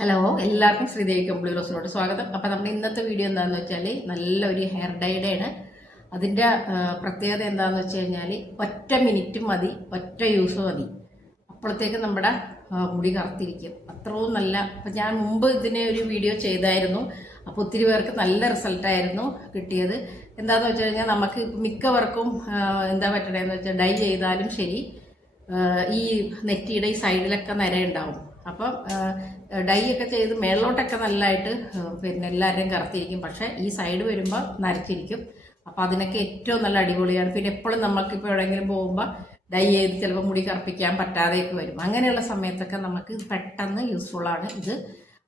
Hello എല്ലാവർക്കും ശ്രീദേവി കമ്പിളി റോസിനോട് സ്വാഗതം. അപ്പോൾ നമ്മുടെ ഇന്നത്തെ വീഡിയോ എന്താണെന്ന് വെച്ചാൽ നല്ലൊരു ഹെയർ ഡൈഡാണ് അതിന്റെ പ്രത്യേകത എന്താണെന്ന് വെച്ച് കഴിഞ്ഞാൽ ഒറ്റ മിനിറ്റ് മതി ഒറ്റ യൂസ് മതി. അപ്പോഴത്തേക്ക് നമ്മുടെ മുടി കറുത്തിരിക്കും. അത്രയും നല്ല അപ്പം ഞാൻ മുമ്പ് ഇതിനെ ഒരു വീഡിയോ ചെയ്തായിരുന്നു. അപ്പോൾ ഒത്തിരി പേർക്ക് നല്ല റിസൾട്ടായിരുന്നു കിട്ടിയത്. എന്താണെന്ന് വെച്ച് കഴിഞ്ഞാൽ നമുക്ക് മിക്കവർക്കും എന്താ പറ്റണേന്ന് വെച്ചാൽ ഡൈ ചെയ്താലും ശരി ഈ നെറ്റിയുടെ ഈ സൈഡിലൊക്കെ നരയുണ്ടാവും. അപ്പം ഡൈ ഒക്കെ ചെയ്ത് മേളിലോട്ടൊക്കെ നല്ലതായിട്ട് പിന്നെ എല്ലാവരുടെയും കറുത്തിരിക്കും. പക്ഷേ ഈ സൈഡ് വരുമ്പോൾ നരച്ചിരിക്കും. അപ്പോൾ അതിനൊക്കെ ഏറ്റവും നല്ല അടിപൊളിയാണ്. പിന്നെ എപ്പോഴും നമുക്കിപ്പോൾ എവിടെയെങ്കിലും പോകുമ്പോൾ ഡൈ ചെയ്ത് ചിലപ്പോൾ മുടി കറുപ്പിക്കാൻ പറ്റാതെയൊക്കെ വരും. അങ്ങനെയുള്ള സമയത്തൊക്കെ നമുക്ക് പെട്ടെന്ന് യൂസ്ഫുള്ളാണ് ഇത്.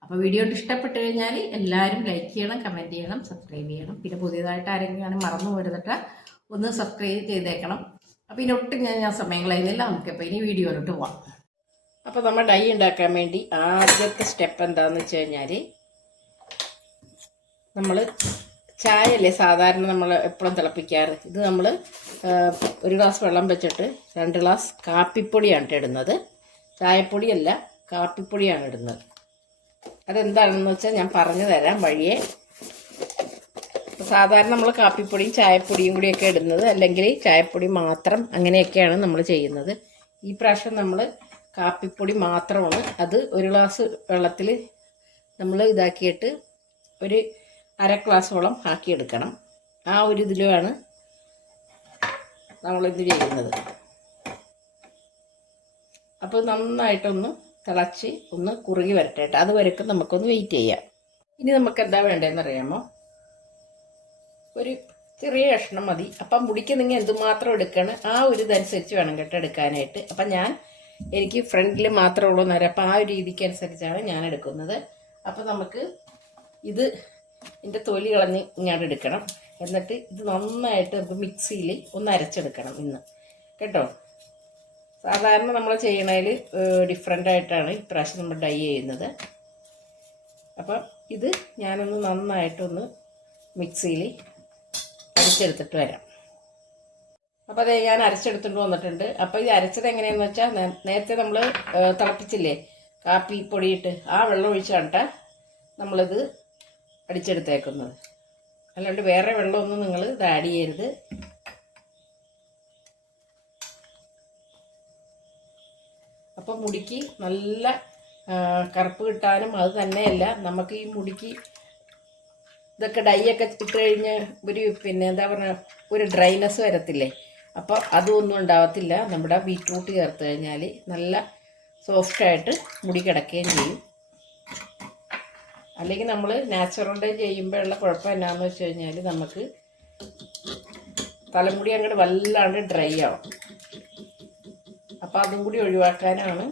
അപ്പോൾ വീഡിയോ ഇഷ്ടപ്പെട്ട് കഴിഞ്ഞാൽ എല്ലാവരും ലൈക്ക് ചെയ്യണം കമന്റ് ചെയ്യണം സബ്സ്ക്രൈബ് ചെയ്യണം. പിന്നെ പുതിയതായിട്ട് ആരെങ്കിലും മറന്നു പോരുന്നിട്ട് ഒന്ന് സബ്സ്ക്രൈബ് ചെയ്തേക്കണം. അപ്പോൾ ഇതിനൊട്ടും ഞാൻ ഞാൻ സമയം കളയുന്നില്ല. നമുക്കിപ്പോൾ ഇനി വീഡിയോയിലോട്ട് പോവാം. അപ്പോൾ നമ്മൾ ഡൈ ഉണ്ടാക്കാൻ വേണ്ടി ആദ്യത്തെ സ്റ്റെപ്പ് എന്താണെന്ന് വെച്ച് കഴിഞ്ഞാൽ നമ്മൾ ചായ അല്ലേ സാധാരണ നമ്മൾ എപ്പോഴും തിളപ്പിക്കാറ്. ഇത് നമ്മൾ ഒരു ഗ്ലാസ് വെള്ളം വെച്ചിട്ട് രണ്ട് ഗ്ലാസ് കാപ്പിപ്പൊടിയാണ് ഇടുന്നത്. ചായപ്പൊടിയല്ല കാപ്പിപ്പൊടിയാണ് ഇടുന്നത്. അതെന്താണെന്ന് വെച്ചാൽ ഞാൻ പറഞ്ഞു തരാം വഴിയെ. സാധാരണ നമ്മൾ കാപ്പിപ്പൊടിയും ചായപ്പൊടിയും കൂടിയൊക്കെ ഇടുന്നത് അല്ലെങ്കിൽ ചായപ്പൊടി മാത്രം അങ്ങനെയൊക്കെയാണ് നമ്മൾ ചെയ്യുന്നത്. ഈ പ്രാവശ്യം നമ്മൾ കാപ്പിപ്പൊടി മാത്രമാണ്. അത് ഒരു ഗ്ലാസ് വെള്ളത്തിൽ നമ്മൾ ഇതാക്കിയിട്ട് ഒരു അര ഗ്ലാസോളം ആക്കിയെടുക്കണം. ആ ഒരു ഇതിലുമാണ് നമ്മളിത് ചെയ്യുന്നത്. അപ്പോൾ നന്നായിട്ടൊന്ന് തിളച്ച് ഒന്ന് കുറുകി വരട്ടെ. അത് വരയ്ക്കും നമുക്കൊന്ന് വെയിറ്റ് ചെയ്യാം. ഇനി നമുക്ക് എന്താ വേണ്ടതെന്ന് അറിയാമോ? ഒരു ചെറിയ കഷ്ണം മതി. അപ്പം മുടിക്ക് നിങ്ങൾ എന്തുമാത്രം എടുക്കണം ആ ഒരു ഇതനുസരിച്ച് വേണം കേട്ടോ എടുക്കാനായിട്ട്. അപ്പം ഞാൻ എനിക്ക് ഫ്രണ്ടിൽ മാത്രമേ ഉള്ളൂ നേരം അപ്പം ആ ഒരു രീതിക്ക് അനുസരിച്ചാണ് ഞാൻ എടുക്കുന്നത്. അപ്പം നമുക്ക് ഇത് ഇതിന്റെ തൊലി കളഞ്ഞ് ഇങ്ങോട്ട് എടുക്കണം. എന്നിട്ട് ഇത് നന്നായിട്ട് നമുക്ക് മിക്സിയിൽ ഒന്ന് അരച്ചെടുക്കണം ഇന്ന്. കേട്ടോ? സാധാരണ നമ്മൾ ചെയ്യണതിൽ ഡിഫറെന്റ് ആയിട്ടാണ് ഇപ്രാവശ്യം നമ്മൾ ഡൈ ചെയ്യുന്നത്. അപ്പം ഇത് ഞാനൊന്ന് നന്നായിട്ടൊന്ന് മിക്സിയിൽ അരച്ചെടുത്തിട്ട് വരാം. അപ്പോൾ അതെ ഞാൻ അരച്ചെടുത്തുകൊണ്ട് വന്നിട്ടുണ്ട്. അപ്പോൾ ഇത് അരച്ചത് എങ്ങനെയാണെന്ന് വെച്ചാൽ നേരത്തെ നമ്മൾ തിളപ്പിച്ചില്ലേ? കാപ്പി പൊടിയിട്ട് ആ വെള്ളം ഒഴിച്ചാണ് നമ്മളിത് അടിച്ചെടുത്തേക്കുന്നത്. അല്ലാണ്ട് വേറെ വെള്ളമൊന്നും നിങ്ങൾ ഇത് ആഡ് ചെയ്യരുത്. അപ്പോൾ മുടിക്ക് നല്ല കറുപ്പ് കിട്ടാനും അത് തന്നെയല്ല. നമുക്ക് ഈ മുടിക്ക് ഇതൊക്കെ ഡൈ ഒക്കെ ഇട്ട് കഴിഞ്ഞ് ഒരു പിന്നെ എന്താ പറയുക ഒരു ഡ്രൈനെസ് വരത്തില്ലേ? അപ്പോൾ അതൊന്നും ഉണ്ടാവത്തില്ല. നമ്മുടെ ബീറ്റ്റൂട്ട് ചേർത്ത് കഴിഞ്ഞാൽ നല്ല സോഫ്റ്റായിട്ട് മുടി കിടക്കുകയും ചെയ്യും. അല്ലെങ്കിൽ നമ്മൾ നാച്ചുറൽ ഡൈ ചെയ്യുമ്പോഴുള്ള കുഴപ്പം എന്നാന്ന് വെച്ച് കഴിഞ്ഞാൽ നമുക്ക് തലമുടി അങ്ങോട്ട് വല്ലാണ്ട് ഡ്രൈ ആവും. അപ്പോൾ അതും കൂടി ഒഴിവാക്കാനാണ്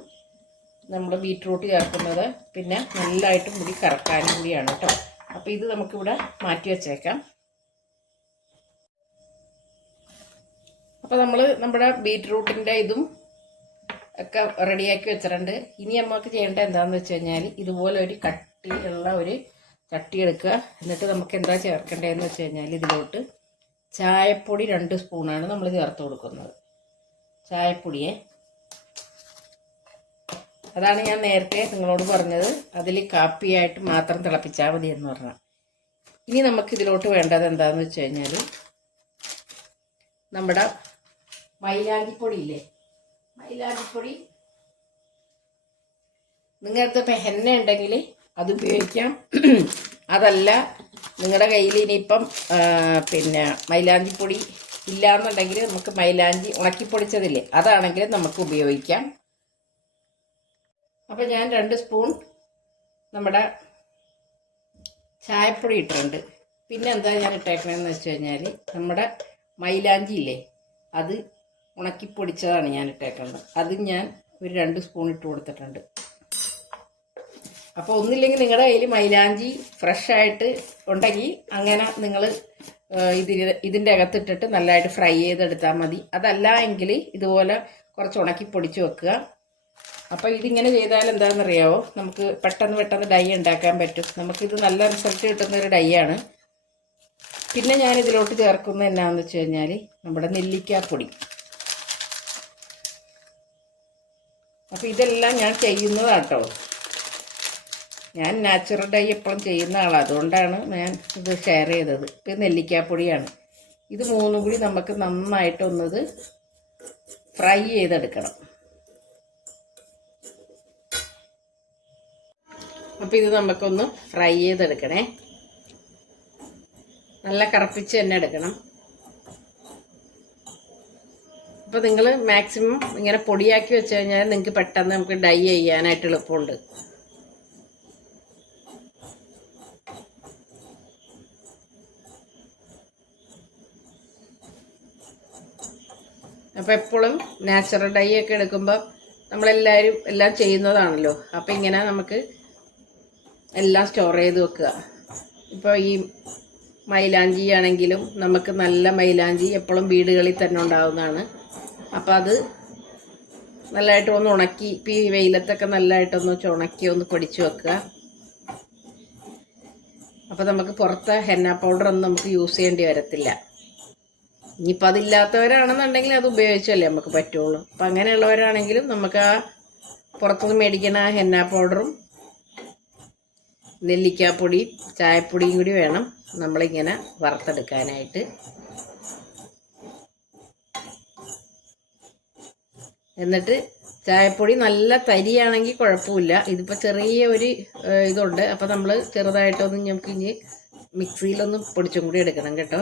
നമ്മൾ ബീറ്റ്റൂട്ട് ചേർക്കുന്നത്. പിന്നെ നല്ലതായിട്ട് മുടി കറക്കാനും കൂടിയാണ് കേട്ടോ അപ്പോൾ ഇത് നമുക്കിവിടെ മാറ്റി വെച്ചേക്കാം. അപ്പോൾ നമ്മൾ നമ്മുടെ ബീറ്റ്റൂട്ടിന്റെ ഇതും ഒക്കെ റെഡിയാക്കി വെച്ചിട്ടുണ്ട്. ഇനി നമുക്ക് ചെയ്യേണ്ടത് എന്താണെന്ന് വെച്ച് കഴിഞ്ഞാൽ ഇതുപോലെ ഒരു കട്ടിയുള്ള ഒരു ചട്ടി എടുക്കുക. എന്നിട്ട് നമുക്ക് എന്താ ചേർക്കേണ്ടതെന്ന് വെച്ച് കഴിഞ്ഞാൽ ഇതിലോട്ട് ചായപ്പൊടി രണ്ട് സ്പൂണാണ് നമ്മൾ ചേർത്ത് കൊടുക്കുന്നത്. ചായപ്പൊടിയെ. അതാണ് ഞാൻ നേരത്തെ നിങ്ങളോട് പറഞ്ഞത്. അതിൽ കാപ്പിയായിട്ട് മാത്രം തിളപ്പിച്ചാൽ മതി എന്ന് പറഞ്ഞാൽ ഇനി നമുക്ക് ഇതിലോട്ട് വേണ്ടത് എന്താണെന്ന് വെച്ച് കഴിഞ്ഞാൽ നമ്മുടെ മൈലാഞ്ചിപ്പൊടി ഇല്ലേ മൈലാഞ്ചിപ്പൊടി. നിങ്ങളുടെ ഇപ്പം ഹെന്ന ഉണ്ടെങ്കിൽ അത് ഉപയോഗിക്കാം. അതല്ല നിങ്ങളുടെ കയ്യിൽ ഇനിയിപ്പം പിന്നെ മൈലാഞ്ചിപ്പൊടി ഇല്ലയെന്നുണ്ടെങ്കിൽ നമുക്ക് മൈലാഞ്ചി ഉണക്കിപ്പൊടിച്ചതില്ലേ അതാണെങ്കിൽ നമുക്ക് ഉപയോഗിക്കാം. അപ്പം ഞാൻ രണ്ട് സ്പൂൺ നമ്മുടെ ചായപ്പൊടി ഇട്ടിട്ടുണ്ട്. പിന്നെ എന്താ ഞാൻ ഇട്ടേക്കണതെന്ന് വെച്ച് കഴിഞ്ഞാൽ നമ്മുടെ മൈലാഞ്ചി ഇല്ലേ അത് ഉണക്കിപ്പൊടിച്ചതാണ് ഞാൻ ഇട്ടേക്കുന്നത്. അത് ഞാൻ ഒരു രണ്ട് സ്പൂൺ ഇട്ട് കൊടുത്തിട്ടുണ്ട്. അപ്പോൾ ഒന്നില്ലെങ്കിൽ നിങ്ങളുടെ കയ്യിൽ മൈലാഞ്ചി ഫ്രഷ് ആയിട്ട് ഉണ്ടെങ്കിൽ അങ്ങനെ നിങ്ങൾ ഇതിന് ഇതിന്റെ അകത്തിട്ടിട്ട് നല്ലതായിട്ട് ഫ്രൈ ചെയ്തെടുത്താൽ മതി. അതല്ല എങ്കിൽ ഇതുപോലെ കുറച്ച് ഉണക്കി പൊടിച്ച് വെക്കുക. അപ്പോൾ ഇതിങ്ങനെ ചെയ്താൽ എന്താണെന്നറിയാവോ നമുക്ക് പെട്ടെന്ന് പെട്ടെന്ന് ഡൈ ഉണ്ടാക്കാൻ പറ്റും. നമുക്കിത് നല്ല റിസൾട്ട് കിട്ടുന്ന ഒരു ഡൈ ആണ്. പിന്നെ ഞാൻ ഇതിലോട്ട് ചേർക്കുന്നത് എന്നാന്ന് വെച്ച് കഴിഞ്ഞാൽ നമ്മുടെ നെല്ലിക്കാപ്പൊടി. അപ്പോൾ ഇതെല്ലാം ഞാൻ ചെയ്യുന്നതാട്ടോ. ഞാൻ നാച്ചുറൽ ഡൈ എപ്പോഴും ചെയ്യുന്ന ആളാണ് അതുകൊണ്ടാണ് ഞാൻ ഇത് ഷെയർ ചെയ്തത്. ഇപ്പം നെല്ലിക്കാപ്പൊടിയാണ്. ഇത് മൂന്നും കൂടി നമുക്ക് നന്നായിട്ടൊന്നത് ഫ്രൈ ചെയ്തെടുക്കണം. അപ്പോൾ ഇത് നമുക്കൊന്ന് ഫ്രൈ ചെയ്തെടുക്കണേ. നല്ല കറപ്പിച്ച് തന്നെ എടുക്കണം. അപ്പോൾ നിങ്ങൾ മാക്സിമം ഇങ്ങനെ പൊടിയാക്കി വെച്ച് കഴിഞ്ഞാൽ നിങ്ങൾക്ക് പെട്ടെന്ന് നമുക്ക് ഡൈ ചെയ്യാനായിട്ട് എളുപ്പമുണ്ട്. അപ്പോൾ എപ്പോഴും നാച്ചുറൽ ഡൈ ഒക്കെ എടുക്കുമ്പോൾ നമ്മളെല്ലാവരും എല്ലാം ചെയ്യുന്നതാണല്ലോ. അപ്പോൾ ഇങ്ങനെ നമുക്ക് എല്ലാം സ്റ്റോർ ചെയ്ത് വെക്കുക. ഇപ്പോൾ ഈ മൈലാഞ്ചി ആണെങ്കിലും നമുക്ക് നല്ല മൈലാഞ്ചി എപ്പോഴും വീടുകളിൽ തന്നെ ഉണ്ടാവുന്നതാണ്. അപ്പോൾ അത് നല്ലതായിട്ട് ഒന്ന് ഉണക്കി ഇപ്പം ഈ വെയിലത്തൊക്കെ നല്ലതായിട്ടൊന്ന് ഉണക്കി ഒന്ന് പൊടിച്ച് വെക്കുക. അപ്പോൾ നമുക്ക് പുറത്തെ ഹെന്ന പൗഡർ ഒന്നും നമുക്ക് യൂസ് ചെയ്യേണ്ടി വരത്തില്ല. ഇനിയിപ്പോൾ അതില്ലാത്തവരാണെന്നുണ്ടെങ്കിൽ അത് ഉപയോഗിച്ചല്ലേ നമുക്ക് പറ്റുള്ളൂ. അപ്പം അങ്ങനെയുള്ളവരാണെങ്കിലും നമുക്ക് ആ പുറത്തുനിന്ന് മേടിക്കുന്ന ആ ഹെന്ന പൗഡറും നെല്ലിക്കാപ്പൊടിയും ചായപ്പൊടിയും കൂടി വേണം നമ്മളിങ്ങനെ വറുത്തെടുക്കാനായിട്ട്. എന്നിട്ട് ചായപ്പൊടി നല്ല തരിയാണെങ്കിൽ കുഴപ്പമില്ല. ഇതിപ്പോൾ ചെറിയ ഒരു ഇതുണ്ട്. അപ്പോൾ നമ്മൾ ചെറുതായിട്ടൊന്ന് നമുക്ക് ഇനി മിക്സിയിലൊന്ന് പൊടിച്ചും കൂടി എടുക്കണം കേട്ടോ.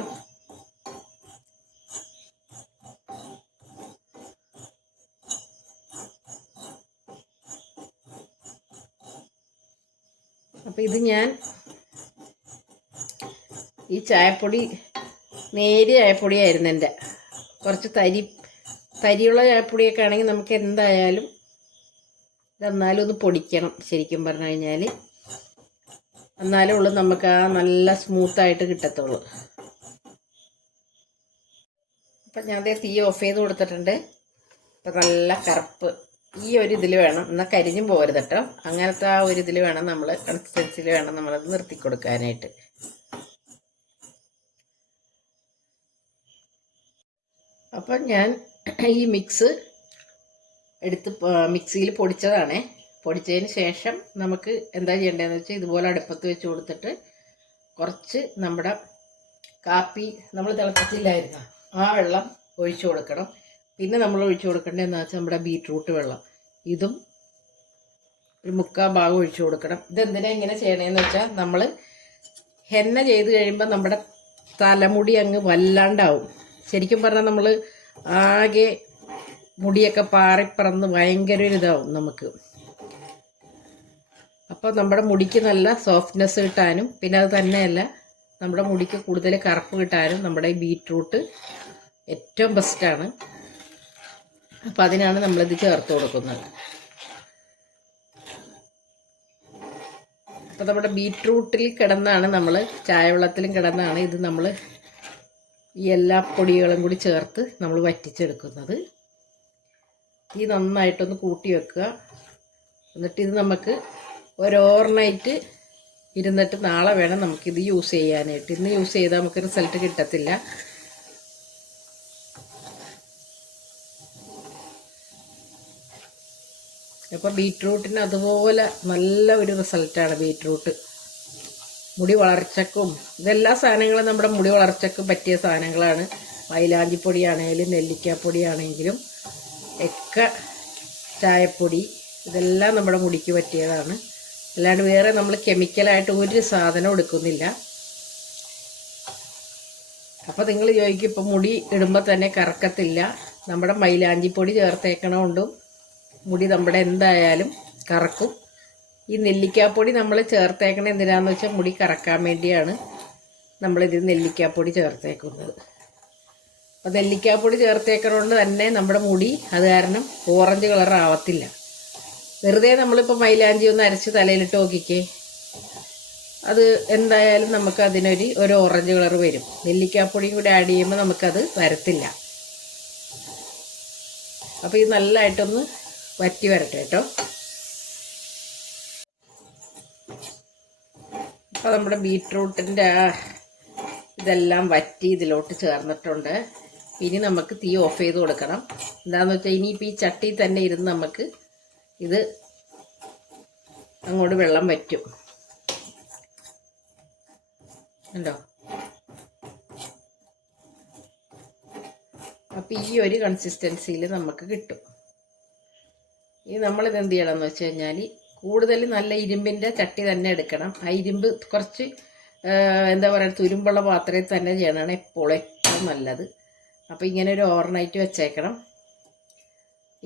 അപ്പം ഇത് ഞാൻ ഈ ചായപ്പൊടി നേരിയ ചായപ്പൊടിയായിരുന്നു എന്റെ. കുറച്ച് തരി തരിയുള്ള ചായപ്പൊടിയൊക്കെ ആണെങ്കിൽ നമുക്ക് എന്തായാലും ഇതെന്നാലും ഒന്ന് പൊടിക്കണം ശരിക്കും പറഞ്ഞു കഴിഞ്ഞാൽ എന്നാലേ ഉള്ളൂ നമുക്ക് ആ നല്ല സ്മൂത്തായിട്ട് കിട്ടത്തുള്ളൂ. അപ്പം ഞാൻ അതേ തീ ഓഫ് ചെയ്ത് കൊടുത്തിട്ടുണ്ട്. അപ്പം നല്ല കറുപ്പ് ഈ ഒരു ഇതിൽ വേണം. എന്നാൽ കരിഞ്ഞും പോരുത് കേട്ടോ അങ്ങനത്തെ ആ ഒരു ഇതിൽ വേണം നമ്മൾ കൺസിസ്റ്റൻസിൽ വേണം നമ്മളത് നിർത്തി കൊടുക്കാനായിട്ട്. അപ്പം ഞാൻ ഈ മിക്സ് എടുത്ത് മിക്സിയിൽ പൊടിച്ചതാണ്. പൊടിച്ചതിന് ശേഷം നമുക്ക് എന്താ ചെയ്യേണ്ടതെന്ന് വെച്ചാൽ ഇതുപോലെ അടുപ്പത്ത് വെച്ച് കൊടുത്തിട്ട് കുറച്ച് നമ്മുടെ കാപ്പി നമ്മൾ തിളപ്പിച്ചില്ലായിരുന്നു? ആ വെള്ളം ഒഴിച്ചു കൊടുക്കണം. പിന്നെ നമ്മൾ ഒഴിച്ചു കൊടുക്കേണ്ടത് എന്താ വെച്ചാൽ നമ്മുടെ ബീറ്റ്റൂട്ട് വെള്ളം. ഇതും ഒരു മുക്കാൽ ഭാഗം ഒഴിച്ചു കൊടുക്കണം. ഇതെന്തിനാ ഇങ്ങനെ ചെയ്യണേന്ന് വെച്ചാൽ നമ്മൾ ഹെന്ന ചെയ്ത് കഴിയുമ്പോൾ നമ്മുടെ തലമുടി അങ്ങ് വല്ലാണ്ടാവും. ശരിക്കും പറഞ്ഞാൽ നമ്മൾ ആകെ മുടിയൊക്കെ പാറിപ്പറന്ന് ഭയങ്കര ഒരു ഇതാവും നമുക്ക്. അപ്പോൾ നമ്മുടെ മുടിക്ക് നല്ല സോഫ്റ്റ്നെസ് കിട്ടാനും പിന്നെ അത് തന്നെയല്ല നമ്മുടെ മുടിക്ക് കൂടുതൽ കറുപ്പ് കിട്ടാനും നമ്മുടെ ഈ ബീറ്റ്റൂട്ട് ഏറ്റവും ബെസ്റ്റാണ് അപ്പം അതിനാണ് നമ്മളിത് ചേർത്ത് കൊടുക്കുന്നത്. അപ്പോൾ നമ്മുടെ ബീറ്റ്റൂട്ടിൽ കിടന്നാണ് നമ്മൾ ചായവെള്ളത്തിലും കിടന്നാണ് ഇത് നമ്മൾ ഈ എല്ലാ പൊടികളും കൂടി ചേർത്ത് നമ്മൾ വറ്റിച്ചെടുക്കുന്നത്. ഈ നന്നായിട്ടൊന്ന് കൂട്ടി വെക്കുക. എന്നിട്ട് ഇത് നമുക്ക് ഒരു ഓവർനൈറ്റ് ഇരുന്നിട്ട് നാളെ വേണം നമുക്കിത് യൂസ് ചെയ്യാനായിട്ട്. ഇന്ന് യൂസ് ചെയ്താൽ നമുക്ക് റിസൾട്ട് കിട്ടത്തില്ല. അപ്പോൾ ബീറ്റ്റൂട്ടിന് അതുപോലെ നല്ല ഒരു റിസൾട്ടാണ് ബീട്രൂട്ട് മുടി വളർച്ചക്കും ഇതെല്ലാ സാധനങ്ങളും നമ്മുടെ മുടി വളർച്ചക്കും പറ്റിയ സാധനങ്ങളാണ്. മൈലാഞ്ചിപ്പൊടിയാണെങ്കിലും നെല്ലിക്കാപ്പൊടിയാണെങ്കിലും എക്ക ചായപ്പൊടി ഇതെല്ലാം നമ്മുടെ മുടിക്ക് പറ്റിയതാണ്. അല്ലാണ്ട് വേറെ നമ്മൾ കെമിക്കലായിട്ട് ഒരു സാധനം എടുക്കുന്നില്ല. അപ്പോൾ നിങ്ങൾ ചോദിക്കും ഇപ്പം മുടി ഇടുമ്പോൾ തന്നെ കറക്കത്തില്ല. നമ്മുടെ മൈലാഞ്ചിപ്പൊടി ചേർത്തേക്കണോണ്ടും മുടി നമ്മുടെ എന്തായാലും കറക്കും. ഈ നെല്ലിക്കാപ്പൊടി നമ്മൾ ചേർത്തേക്കണത് എന്തിനാന്ന് വെച്ചാൽ മുടി കറക്കാൻ വേണ്ടിയാണ് നമ്മളിതിൽ നെല്ലിക്കാപ്പൊടി ചേർത്തേക്കുന്നത്. അപ്പോൾ നെല്ലിക്കാപ്പൊടി ചേർത്തേക്കണോണ്ട് തന്നെ നമ്മുടെ മുടി അത് കാരണം ഓറഞ്ച് കളർ ആവത്തില്ല. വെറുതെ നമ്മളിപ്പോൾ മൈലാഞ്ചി ഒന്ന് അരച്ച് തലയിലിട്ട് നോക്കിക്കേ. അത് എന്തായാലും നമുക്ക് അതിനൊരു ഒരു ഓറഞ്ച് കളർ വരും. നെല്ലിക്കാപ്പൊടിയും കൂടി ആഡ് ചെയ്യുമ്പോൾ നമുക്കത് വരത്തില്ല. അപ്പോൾ ഇത് നല്ലതായിട്ടൊന്ന് വറ്റി വരട്ടെ കേട്ടോ. അപ്പോൾ നമ്മുടെ ബീട്രൂട്ടിന്റെ ഇതെല്ലാം വറ്റി ഇതിലോട്ട് ചേർന്നിട്ടുണ്ട്. ഇനി നമുക്ക് തീ ഓഫ് ചെയ്ത് കൊടുക്കണം. എന്താണെന്ന് വെച്ചാൽ ഇനിയിപ്പോൾ ഈ ചട്ടി തന്നെ ഇരുന്ന് നമുക്ക് ഇത് അങ്ങോട്ട് വെള്ളം വറ്റും. ഉണ്ടോ അപ്പം ഈ ഒരു കൺസിസ്റ്റൻസിയിൽ നമുക്ക് കിട്ടും. ഇനി നമ്മളിത് എന്ത് ചെയ്യണം എന്ന് വെച്ച് കഴിഞ്ഞാൽ കൂടുതൽ നല്ല ഇരുമ്പിന്റെ ചട്ടി തന്നെ എടുക്കണം. ആ ഇരുമ്പ് കുറച്ച് എന്താ പറയുക തുരുമ്പുള്ള പാത്രത്തിൽ തന്നെ ചെയ്യണമാണ് എപ്പോഴും ഏറ്റവും നല്ലത്. അപ്പോൾ ഇങ്ങനെ ഒരു ഓവർനൈറ്റ് വെച്ചേക്കണം.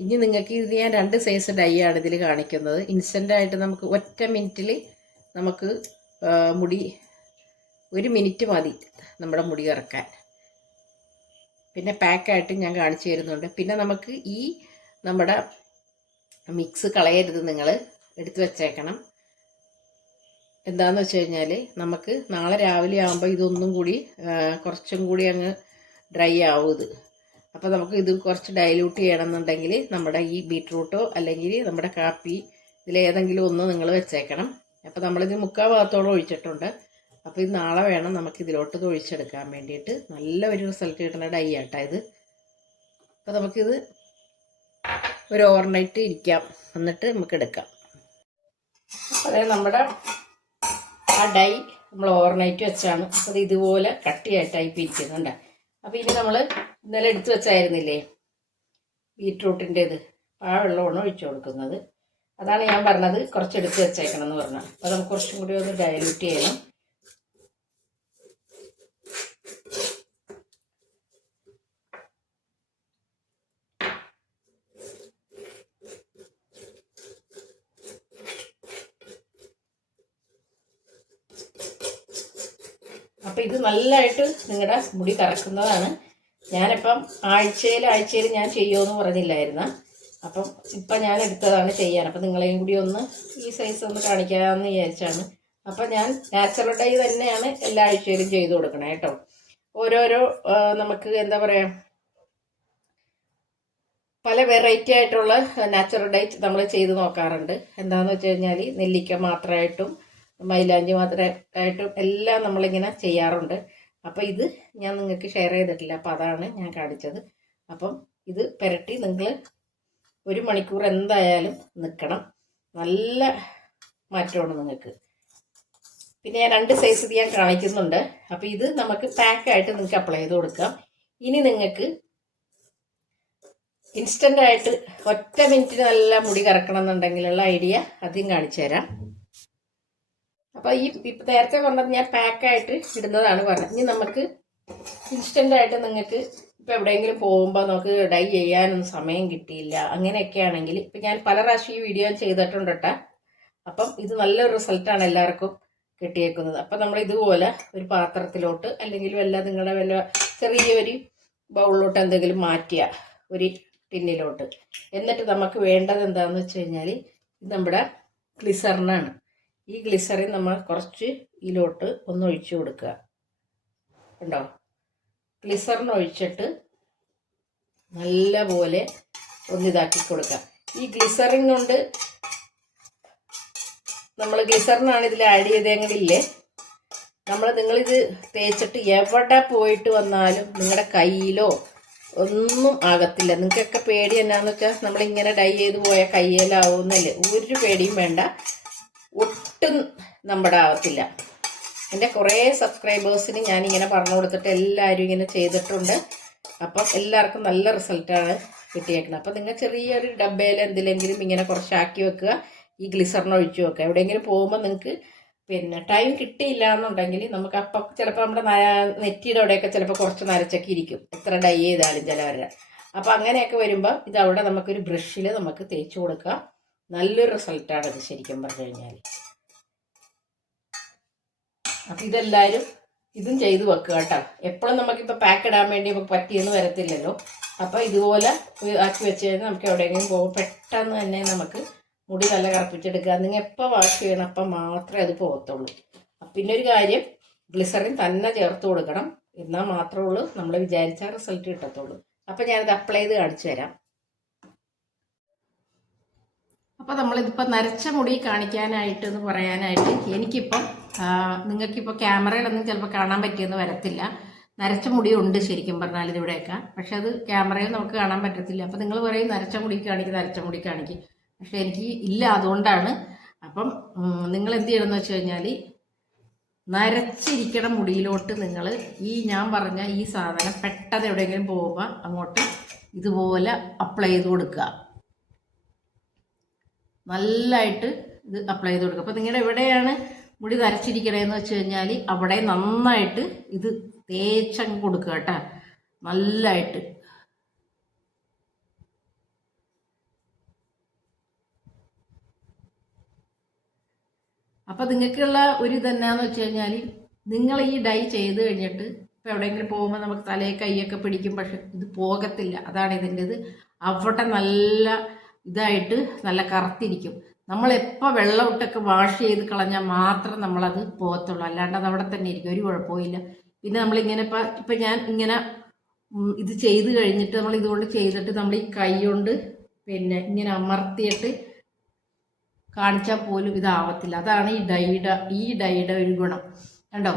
ഇനി നിങ്ങൾക്ക് ഇത് ഞാൻ രണ്ട് സൈസ് ഡൈ ആണ് ഇതിൽ കാണിക്കുന്നത്. ഇൻസ്റ്റന്റായിട്ട് നമുക്ക് ഒറ്റ മിനിറ്റിൽ നമുക്ക് മുടി ഒരു മിനിറ്റ് മതി നമ്മുടെ മുടി ഇറക്കാൻ പിന്നെ പാക്കായിട്ട് ഞാൻ കാണിച്ചു തരുന്നുണ്ട്. പിന്നെ നമുക്ക് ഈ നമ്മുടെ മിക്സ് കളയരുത് നിങ്ങൾ എടുത്തു വെച്ചേക്കണം. എന്താന്ന് വെച്ച് കഴിഞ്ഞാൽ നമുക്ക് നാളെ രാവിലെ ആകുമ്പോൾ ഇതൊന്നും കൂടി കുറച്ചും കൂടി അങ്ങ് ഡ്രൈ ആവും ഇത്. അപ്പോൾ നമുക്ക് ഇത് കുറച്ച് ഡൈല്യൂട്ട് ചെയ്യണമെന്നുണ്ടെങ്കിൽ നമ്മുടെ ഈ ബീട്രൂട്ടോ അല്ലെങ്കിൽ നമ്മുടെ കാപ്പി ഇതിലേതെങ്കിലും ഒന്ന് നിങ്ങൾ വെച്ചേക്കണം. അപ്പോൾ നമ്മളിത് മുക്കാൽ ഭാഗത്തോളം ഒഴിച്ചിട്ടുണ്ട്. അപ്പോൾ ഇത് നാളെ വേണം നമുക്ക് ഇതിലോട്ട് ഇത് ഒഴിച്ചെടുക്കാൻ വേണ്ടിയിട്ട്. നല്ല ഒരു റിസൾട്ട് കിട്ടുന്ന ഡൈ ആട്ടാ ഇത്. അപ്പോൾ നമുക്കിത് ഒരു ഓവർനൈറ്റ് ഇരിക്കാം. എന്നിട്ട് നമുക്ക് എടുക്കാം. അതായത് നമ്മുടെ ആ ഡൈ നമ്മൾ ഓവർനൈറ്റ് വെച്ചാണ്. അത് ഇതുപോലെ കട്ടിയായിട്ടായി പിരിക്കുന്നുണ്ട്. അപ്പോൾ ഇനി നമ്മൾ ഇന്നലെ എടുത്തു വെച്ചായിരുന്നില്ലേ? ബീട്രൂട്ടിന്റേത് ആ വെള്ളമാണ് ഒഴിച്ചു കൊടുക്കുന്നത്. അതാണ് ഞാൻ പറഞ്ഞത് കുറച്ച് എടുത്ത് വെച്ചേക്കണം എന്ന് പറഞ്ഞത് അപ്പോൾ നമുക്ക് കുറച്ചും കൂടി ഒന്ന് ഡയലൂട്ട് ചെയ്യണം. അപ്പം ഇത് നല്ലതായിട്ട് നിങ്ങളുടെ മുടി കറക്കുന്നതാണ്. ഞാനിപ്പം ആഴ്ചയിൽ ആഴ്ചയിൽ ഞാൻ ചെയ്യുമെന്ന് പറഞ്ഞില്ലായിരുന്നു. അപ്പം ഇപ്പം ഞാൻ എടുത്തതാണ് ചെയ്യാൻ. അപ്പം നിങ്ങളെയും കൂടി ഒന്ന് ഈ സൈസ് ഒന്ന് കാണിക്കാമെന്ന് വിചാരിച്ചാണ്. അപ്പം ഞാൻ നാച്ചുറൽ ഡൈ തന്നെയാണ് എല്ലാ ആഴ്ചയിലും ചെയ്തു കൊടുക്കണേ കേട്ടോ. ഓരോരോ നമുക്ക് എന്താ പറയുക പല വെറൈറ്റി ആയിട്ടുള്ള നാച്ചുറൽ ഡൈറ്റ് നമ്മൾ ചെയ്ത് നോക്കാറുണ്ട്. എന്താണെന്ന് വെച്ച് കഴിഞ്ഞാൽ നെല്ലിക്ക മാത്രമായിട്ടും മൈലാഞ്ചി മാത്രമായിട്ടും എല്ലാം നമ്മളിങ്ങനെ ചെയ്യാറുണ്ട്. അപ്പോൾ ഇത് ഞാൻ നിങ്ങൾക്ക് ഷെയർ ചെയ്തിട്ടില്ല. അപ്പോൾ അതാണ് ഞാൻ കാണിച്ചത്. അപ്പം ഇത് പുരട്ടി നിങ്ങൾ ഒരു മണിക്കൂർ എന്തായാലും നിൽക്കണം നല്ല മാറ്റമാണ് നിങ്ങൾക്ക്. പിന്നെ ഞാൻ രണ്ട് സൈസ് ഇത് ഞാൻ കാണിക്കുന്നുണ്ട്. അപ്പോൾ ഇത് നമുക്ക് പാക്കായിട്ട് നിങ്ങൾക്ക് അപ്ലൈ ചെയ്ത് കൊടുക്കാം. ഇനി നിങ്ങൾക്ക് ഇൻസ്റ്റന്റായിട്ട് ഒറ്റ മിനിറ്റിന് നല്ല മുടി കറക്കണം എന്നുണ്ടെങ്കിലുള്ള ഐഡിയ ആദ്യം കാണിച്ചു തരാം അപ്പോൾ ഈ നേരത്തെ പറഞ്ഞത് ഞാൻ പാക്കായിട്ട് ഇടുന്നതാണ് പറഞ്ഞത്. ഇനി നമുക്ക് ഇൻസ്റ്റന്റ് ആയിട്ട് നിങ്ങൾക്ക് ഇപ്പൊ എവിടെയെങ്കിലും പോകുമ്പോൾ നമുക്ക് ഡൈ ചെയ്യാനൊന്നും സമയം കിട്ടിയില്ല. അങ്ങനെയൊക്കെ ആണെങ്കിൽ ഇപ്പം ഞാൻ പല പ്രാവശ്യം ഈ വീഡിയോ ചെയ്തിട്ടുണ്ട് കേട്ടോ അപ്പം ഇത് നല്ലൊരു റിസൾട്ടാണ് എല്ലാവർക്കും കിട്ടിയേക്കുന്നത്. അപ്പം നമ്മൾ ഇതുപോലെ ഒരു പാത്രത്തിലോട്ട് അല്ലെങ്കിൽ വല്ല നിങ്ങളുടെ വല്ല ചെറിയൊരു ബൗളിലോട്ട് എന്തെങ്കിലും മാറ്റിയ ഒരു ടിന്നിലോട്ട്. എന്നിട്ട് നമുക്ക് വേണ്ടത് എന്താണെന്ന് വെച്ച് കഴിഞ്ഞാൽ ഇത് നമ്മുടെ ഗ്ലിസറിനാണ് ഈ ഗ്ലിസറിൻ നമ്മൾ കുറച്ച് ഇതിലോട്ട് ഒന്ന് ഒഴിച്ച് കൊടുക്കുക. ഉണ്ടോ ഗ്ലിസറിൻ ഒഴിച്ചിട്ട് നല്ല പോലെ ഒന്നിതാക്കി കൊടുക്കുക. ഈ ഗ്ലിസറിൻ കൊണ്ട് നമ്മൾ ഗ്ലിസറിനാണ് ഇതിൽ ആഡ് ചെയ്തെങ്കിലില്ലേ നമ്മൾ നിങ്ങളിത് തേച്ചിട്ട് എവിടെ പോയിട്ട് വന്നാലും നിങ്ങളുടെ കയ്യിലോ ഒന്നും ആകത്തില്ല. നിങ്ങൾക്കൊക്കെ പേടി എന്നാന്ന് വെച്ചാൽ നമ്മളിങ്ങനെ ഡൈ ചെയ്ത് പോയാൽ കയ്യിലാവുന്നല്ലേ? ഒരു പേടിയും വേണ്ട. ഒട്ടും നമ്മുടെ ആവത്തില്ല എന്റെ കുറേ സബ്സ്ക്രൈബേഴ്സിന് ഞാനിങ്ങനെ പറഞ്ഞു കൊടുത്തിട്ട് എല്ലാവരും ഇങ്ങനെ ചെയ്തിട്ടുണ്ട്. അപ്പം എല്ലാവർക്കും നല്ല റിസൾട്ടാണ് കിട്ടിയേക്കുന്നത് അപ്പം നിങ്ങൾ ചെറിയൊരു ഡബ്ബയിൽ എന്തിലെങ്കിലും ഇങ്ങനെ കുറച്ചാക്കി വെക്കുക. ഈ ഗ്ലിസറിന് ഒഴിച്ചു വെക്കുക. എവിടെയെങ്കിലും പോകുമ്പോൾ നിങ്ങൾക്ക് പിന്നെ ടൈം കിട്ടിയില്ല എന്നുണ്ടെങ്കിൽ നമുക്ക് അപ്പം ചിലപ്പോൾ നമ്മുടെ നെറ്റിയുടെ അവിടെയൊക്കെ ചിലപ്പോൾ കുറച്ച് നരച്ചൊക്കെ ഇരിക്കും. എത്ര ഡൈ ചെയ്താലും ചിലവരുടെ അപ്പോൾ അങ്ങനെയൊക്കെ വരുമ്പോൾ ഇത് അവിടെ നമുക്കൊരു ബ്രഷിൽ നമുക്ക് തേച്ച് കൊടുക്കാം. നല്ലൊരു റിസൾട്ടാണ് ഇത് ശരിക്കും പറഞ്ഞു കഴിഞ്ഞാൽ അപ്പം ഇതെല്ലാവരും ഇതും ചെയ്ത് വെക്കുക കേട്ടോ. എപ്പോഴും നമുക്കിപ്പോൾ പാക്ക് ഇടാൻ വേണ്ടി നമുക്ക് പറ്റിയെന്ന് വരത്തില്ലല്ലോ. അപ്പോൾ ഇതുപോലെ ആക്കി വെച്ച് കഴിഞ്ഞാൽ നമുക്ക് എവിടെയെങ്കിലും പോകും. പെട്ടെന്ന് തന്നെ നമുക്ക് മുടി നല്ല കറപ്പിച്ചെടുക്കുക. നിങ്ങൾ എപ്പോൾ വാഷ് ചെയ്യണം അപ്പം മാത്രമേ അത് പോകത്തുള്ളൂ. പിന്നെ ഒരു കാര്യം ഗ്ലിസറിൻ തന്നെ ചേർത്ത് കൊടുക്കണം. എന്നാൽ മാത്രമേ ഉള്ളൂ നമ്മൾ വിചാരിച്ച റിസൾട്ട് കിട്ടത്തുള്ളൂ. അപ്പം ഞാനത് അപ്ലൈ ചെയ്ത് കാണിച്ചു തരാം. അപ്പോൾ നമ്മളിതിപ്പോൾ നരച്ച മുടി കാണിക്കാനായിട്ട് എന്ന് പറയാനായിട്ട് എനിക്കിപ്പം നിങ്ങൾക്കിപ്പോൾ ക്യാമറയിലൊന്നും ചിലപ്പോൾ കാണാൻ പറ്റിയെന്ന് വരത്തില്ല. നരച്ച മുടി ഉണ്ട് ശരിക്കും പറഞ്ഞാൽ ഇതിവിടെയൊക്കെ പക്ഷെ അത് ക്യാമറയിൽ നമുക്ക് കാണാൻ പറ്റത്തില്ല. അപ്പോൾ നിങ്ങൾ പറയും നരച്ച മുടി കാണിക്കും നരച്ച മുടി കാണിക്കും. പക്ഷെ എനിക്ക് ഇല്ല അതുകൊണ്ടാണ്. അപ്പം നിങ്ങൾ എന്ത് ചെയ്യണമെന്ന് വെച്ച് കഴിഞ്ഞാൽ നരച്ചിരിക്കണ മുടിയിലോട്ട് നിങ്ങൾ ഈ ഞാൻ പറഞ്ഞ ഈ സാധനം പെട്ടെന്ന് എവിടെയെങ്കിലും പോകുമ്പോൾ അങ്ങോട്ട് ഇതുപോലെ അപ്ലൈ ചെയ്ത് കൊടുക്കുക. നല്ലതായിട്ട് ഇത് അപ്ലൈ ചെയ്ത് കൊടുക്കുക. അപ്പോൾ നിങ്ങളുടെ എവിടെയാണ് മുടി നരച്ചിരിക്കണേന്ന് വെച്ച് കഴിഞ്ഞാൽ അവിടെ നന്നായിട്ട് ഇത് തേച്ചങ്ങ് കൊടുക്കുക കേട്ടോ. നല്ലതായിട്ട് അപ്പം നിങ്ങൾക്കുള്ള ഒരു ഇതെന്നാന്ന് വെച്ച് കഴിഞ്ഞാൽ നിങ്ങൾ ഈ ഡൈ ചെയ്ത് കഴിഞ്ഞിട്ട് ഇപ്പം എവിടെയെങ്കിലും പോകുമ്പോൾ നമുക്ക് തലയെ കൈയൊക്കെ പിടിക്കും പക്ഷെ ഇത് പോകത്തില്ല. അതാണ് ഇതിന്റെത്. അവിടെ നല്ല ഇതായിട്ട് നല്ല കറുത്തിരിക്കും. നമ്മളെപ്പോൾ വെള്ളമൊട്ടൊക്കെ വാഷ് ചെയ്ത് കളഞ്ഞാൽ മാത്രം നമ്മളത് പോകത്തുള്ളൂ. അല്ലാണ്ട് അത് അവിടെ തന്നെ ഇരിക്കും. ഒരു കുഴപ്പമില്ല പിന്നെ നമ്മളിങ്ങനെ ഇപ്പം ഇപ്പം ഞാൻ ഇങ്ങനെ ഇത് ചെയ്ത് കഴിഞ്ഞിട്ട് നമ്മൾ ഇതുകൊണ്ട് ചെയ്തിട്ട് നമ്മൾ ഈ കൈ കൊണ്ട് പിന്നെ ഇങ്ങനെ അമർത്തിയിട്ട് കാണിച്ചാൽ പോലും ഇതാവത്തില്ല. അതാണ് ഈ ഡൈഡ ഈ ഡൈയുടെ ഒരു ഗുണം. കണ്ടോ?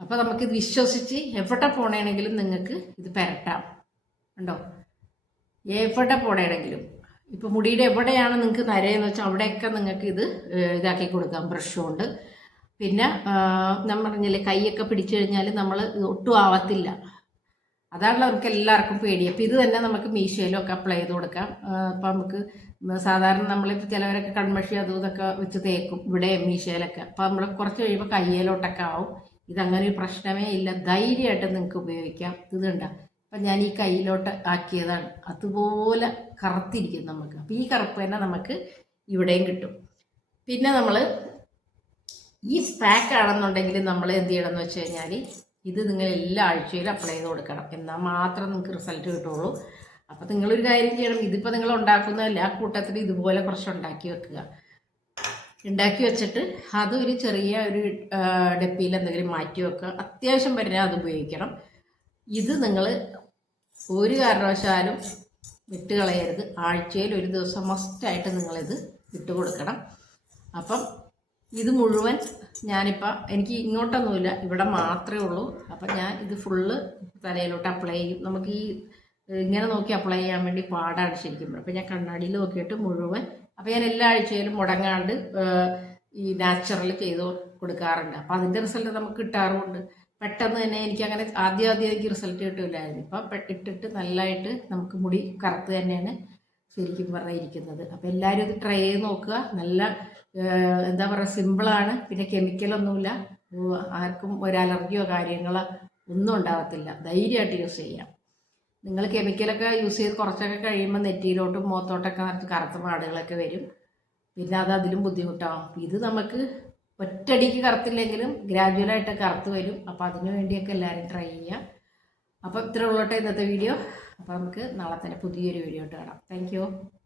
അപ്പോൾ നമുക്കിത് വിശ്വസിച്ച് എവിടെ പോണേണെങ്കിലും നിങ്ങൾക്ക് ഇത് പെരട്ടാം. കണ്ടോ? എവിടെ പോണേണെങ്കിലും. ഇപ്പോൾ മുടിയുടെ എവിടെയാണ് നിങ്ങൾക്ക് നരയെന്ന് വെച്ചാൽ അവിടെയൊക്കെ നിങ്ങൾക്ക് ഇത് ഇതാക്കി കൊടുക്കാം. ബ്രഷ് കൊണ്ട് പിന്നെ നമ്മൾ പറഞ്ഞില്ലേ കൈയൊക്കെ പിടിച്ചു കഴിഞ്ഞാൽ നമ്മൾ ഒട്ടും ആവത്തില്ല. അതാണല്ലോ നമുക്ക് എല്ലാവർക്കും പേടി. അപ്പോൾ ഇത് തന്നെ നമുക്ക് മീശയിലും ഒക്കെ അപ്ലൈ ചെയ്ത് കൊടുക്കാം. അപ്പം നമുക്ക് സാധാരണ നമ്മളിപ്പോൾ ചിലവരൊക്കെ കൺമഷി അതും ഇതൊക്കെ വെച്ച് തേക്കും ഇവിടെ മീശയിലൊക്കെ. അപ്പോൾ നമ്മൾ കുറച്ച് കഴിയുമ്പോൾ കയ്യിലോട്ടൊക്കെ ആവും. ഇതങ്ങനെ ഒരു പ്രശ്നമേ ഇല്ല. ധൈര്യമായിട്ട് നിങ്ങൾക്ക് ഉപയോഗിക്കാം. ഇത് കണ്ട അപ്പം ഞാൻ ഈ കയ്യിലോട്ട് ആക്കിയതാണ്. അതുപോലെ കറുത്തിരിക്കും നമുക്ക്. അപ്പം ഈ കറുപ്പ് തന്നെ നമുക്ക് ഇവിടെയും കിട്ടും. പിന്നെ നമ്മൾ ഈ സ്പാക്ക് ആണെന്നുണ്ടെങ്കിൽ നമ്മൾ എന്ത് ചെയ്യണം എന്ന് വെച്ച് കഴിഞ്ഞാൽ ഇത് നിങ്ങൾ എല്ലാ ആഴ്ചയിലും അപ്ലൈ ചെയ്ത് കൊടുക്കണം. എന്നാൽ മാത്രം നിങ്ങൾക്ക് റിസൾട്ട് കിട്ടുള്ളൂ. അപ്പോൾ നിങ്ങളൊരു കാര്യം ചെയ്യണം. ഇതിപ്പോൾ നിങ്ങൾ ഉണ്ടാക്കുന്ന എല്ലാ കൂട്ടത്തിൽ ഇതുപോലെ കുറച്ച് ഉണ്ടാക്കി വെക്കുക. ഉണ്ടാക്കി വെച്ചിട്ട് അത് ഒരു ചെറിയ ഒരു ഡപ്പിയിൽ എന്തെങ്കിലും മാറ്റി വെക്കുക. അത്യാവശ്യം വരുന്ന അത് ഉപയോഗിക്കണം. ഇത് നിങ്ങൾ ഒരു കാരണവശാലും വിട്ട് കളയരുത് ആഴ്ചയിൽ ഒരു ദിവസം മസ്റ്റായിട്ട് നിങ്ങളിത് വിട്ടുകൊടുക്കണം. കൊടുക്കണം അപ്പം ഇത് മുഴുവൻ ഞാനിപ്പോൾ എനിക്ക് ഇങ്ങോട്ടൊന്നുമില്ല ഇവിടെ മാത്രമേ ഉള്ളൂ. അപ്പം ഞാൻ ഇത് ഫുള്ള് തലയിലോട്ട് അപ്ലൈ ചെയ്യും. നമുക്ക് ഈ ഇങ്ങനെ നോക്കി അപ്ലൈ ചെയ്യാൻ വേണ്ടി പാടാണ് ശരിക്കും അപ്പം ഞാൻ കണ്ണാടിയിൽ നോക്കിയിട്ട് മുഴുവൻ അപ്പോൾ ഞാൻ എല്ലാ ആഴ്ചയിലും മുടങ്ങാണ്ട് ഈ നാച്ചുറൽ ചെയ്ത് കൊടുക്കാറുണ്ട്. അപ്പം അതിന്റെ റിസൾട്ട് നമുക്ക് കിട്ടാറുമുണ്ട്. പെട്ടെന്ന് തന്നെ എനിക്ക് അങ്ങനെ ആദ്യം ആദ്യം എനിക്ക് റിസൾട്ട് കിട്ടില്ലായിരുന്നു ഇപ്പം ഇട്ടിട്ട് നല്ലതായിട്ട് നമുക്ക് മുടി കറുത്ത് തന്നെയാണ് ശരിക്കും പറഞ്ഞിരിക്കുന്നത്. അപ്പം എല്ലാവരും ഇത് ട്രൈ ചെയ്ത് നോക്കുക. നല്ല എന്താ പറയുക സിമ്പിളാണ് പിന്നെ കെമിക്കലൊന്നുമില്ല ആർക്കും ഒരു അലർജിയോ കാര്യങ്ങളോ ഒന്നും ഉണ്ടാകത്തില്ല ധൈര്യമായിട്ട് യൂസ് ചെയ്യാം. നിങ്ങൾ കെമിക്കലൊക്കെ യൂസ് ചെയ്ത് കുറച്ചൊക്കെ കഴിയുമ്പോൾ നെറ്റിയിലോട്ടും മുഖത്തോട്ടൊക്കെ കറുത്ത പാടുകളൊക്കെ വരും. പിന്നെ അത് അതിലും ബുദ്ധിമുട്ടാവും. ഇത് നമുക്ക് ഒറ്റയടിക്ക് കറുത്തില്ലെങ്കിലും ഗ്രാജുവലായിട്ട് കറുത്ത് വരും. അപ്പോൾ അതിനു വേണ്ടിയൊക്കെ എല്ലാവരും ട്രൈ ചെയ്യുക അപ്പോൾ ഇത്ര ഉള്ളോട്ടെ ഇന്നത്തെ വീഡിയോ അപ്പോൾ നമുക്ക് നാളെ തന്നെ പുതിയൊരു വീഡിയോ ആയിട്ട് കാണാം. താങ്ക്